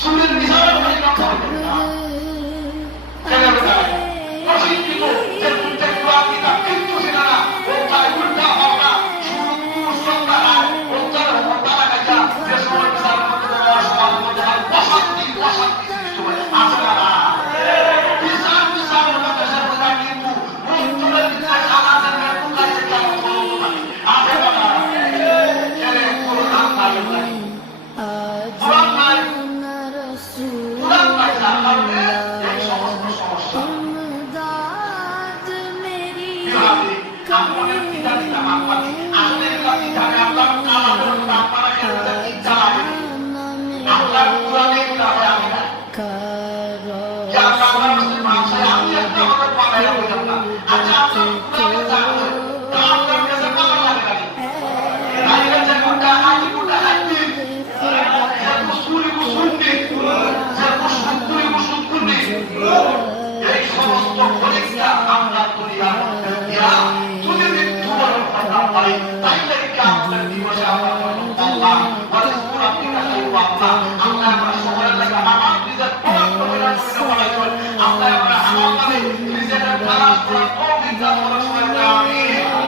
সুরের মিশালের ভাই না করবেন না কেন ভাই কঠিন কিন্তু যে তুলতে কুরআন কিতাব কিন্তু ছিল না ও তাই উল্টা পাল্টা শুরু সন্ধ্যা ও তার হতারা কাজা যে সময় মিশালের মধ্যে দেওয়ার সমাজ মধ্যে অশান্তি সৃষ্টি হয় আছে না মিশাল মিশালের মধ্যে সে বোঝা কিন্তু মুক্তরের ভিতরে খানাদের মেরু কাছে কেমন করবো আছে না কেন কুরআন নাই কুরআন নাই কুরআন নাই যার কারণে এই সমস্ত সমস্যা আমাদের পিতা পিতা মাতাজি আমাদের পিতাকে আল্লাহ কালামের আপনারা কেন জানেন আল্লাহ কুরআনে তাহলে আমি না যা আল্লাহ মুসলিম আছে আমি একটা আমাদের পারে বললাম না আচ্ছা আপনি কুরআনে জানেন তা আপনার কাছে ভালো লাগে না এই যে কোনটা আজ কোনটা হাতি যে মুসলিম মুসলিম এই সমস্ত পরীক্ষা আমরা করিয়া ইয়া তুমি মৃত্যুবরণ করতে পারি তাইলে কি আমাদের দিবসে আমরা আল্লাহ ওয়াজকুর আব্দিকা সাইয়্যিবা আল্লাহ আমরা সবার লাগা আমার নিজের পবিত্র করে আমরা আমরা আমাদের নিজের খালাস